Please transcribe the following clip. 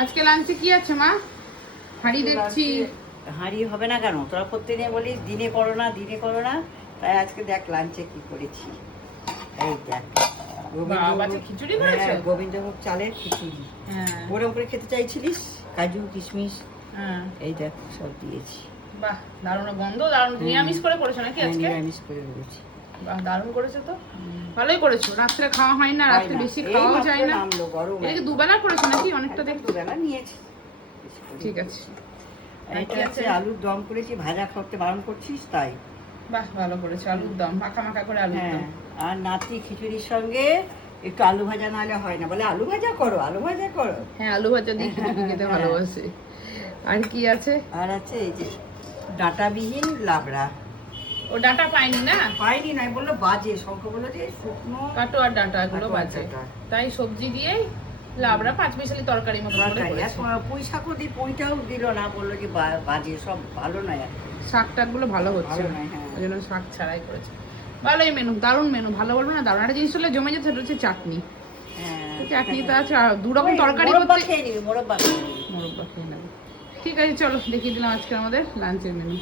আজকে লাঞ্চে কি আছে মা? হাঁড়ি দেখছি। হাঁড়ি হবে না কেন? তোরা প্রত্যেকদিন বলিস দিনে করো না, দিনে করো না। তাই আজকে দেখ লাঞ্চে কি করেছি। এই দেখ বাবা, আজকে খিচুড়ি করেছো? গোবিন্দভোগ চালের খিচুড়ি। হ্যাঁ ওরকম করে খেতে চাইছিলিস, কাজু কিশমিশ হ্যাঁ। এই দেখ সব দিয়েছি। বাহ, দারুণ গন্ধ, দারুণ। নিরামিষ করে করেছো নাকি আজকে? নিরামিষ করে করেছি। বাহ, দারুণ করেছো তো। ভালোই করেছো। রাত্রে খাওয়া হয় না, রাত্রে বেশি খাওয়াও যায় না। এটা কি দুবেলা করেছো নাকি? অনেকটা দেখছি। দুবেলা নিয়েছি। ঠিক আছে। এটা হচ্ছে আলুর দম করেছি, ভাজা করতে বারণ করছিস তাই। বাহ, ভালো করেছো। আলুর দম মাখা মাখা করে আলুর দম। আর নাতি খিচুড়ির সঙ্গে একটু আলু ভাজা নাহলে হয় না, বলে আলু ভাজা করো, আলু ভাজা করো। হ্যাঁ, আলু ভাজা দিয়ে খিচুড়ি খেতে ভালোবাসে। আর কি আছে? আর আছে এই যে ডাঁটাবিহীন লাবড়া। ও ডাঁটা পাইনি না? পাইনি নাই, বললো বাজে, শঙ্খ বললো যে শুকনো কাটো আর ডাঁটা এগুলো বাজে, তাই সবজি দিয়েই লাবড়া পাঁচ মিশালি তরকারি মতো করে করেছি। পুঁই শাকও দিই, পুঁইটাও দিল না, বললো যে বাজে, সব ভালো নয়। শাক টাকগুলো ভালো হচ্ছে, ওই জন্য শাক ছাড়াই করেছে। ভালোই মেনু, দারুণ মেনু। ভালো বলবো না, দারুণ একটা জিনিস হলে জমে যেতে, সেটা হচ্ছে চাটনি। চাটনি তো আছে, আর দু রকম তরকারি করতে। খেয়ে নিবি, মোরব্বা খেয়ে নিবি। মোরব্বা খেয়ে নেবো। ঠিক আছে, চলো দেখিয়ে দিলাম আজকে আমাদের লাঞ্চের মেনু।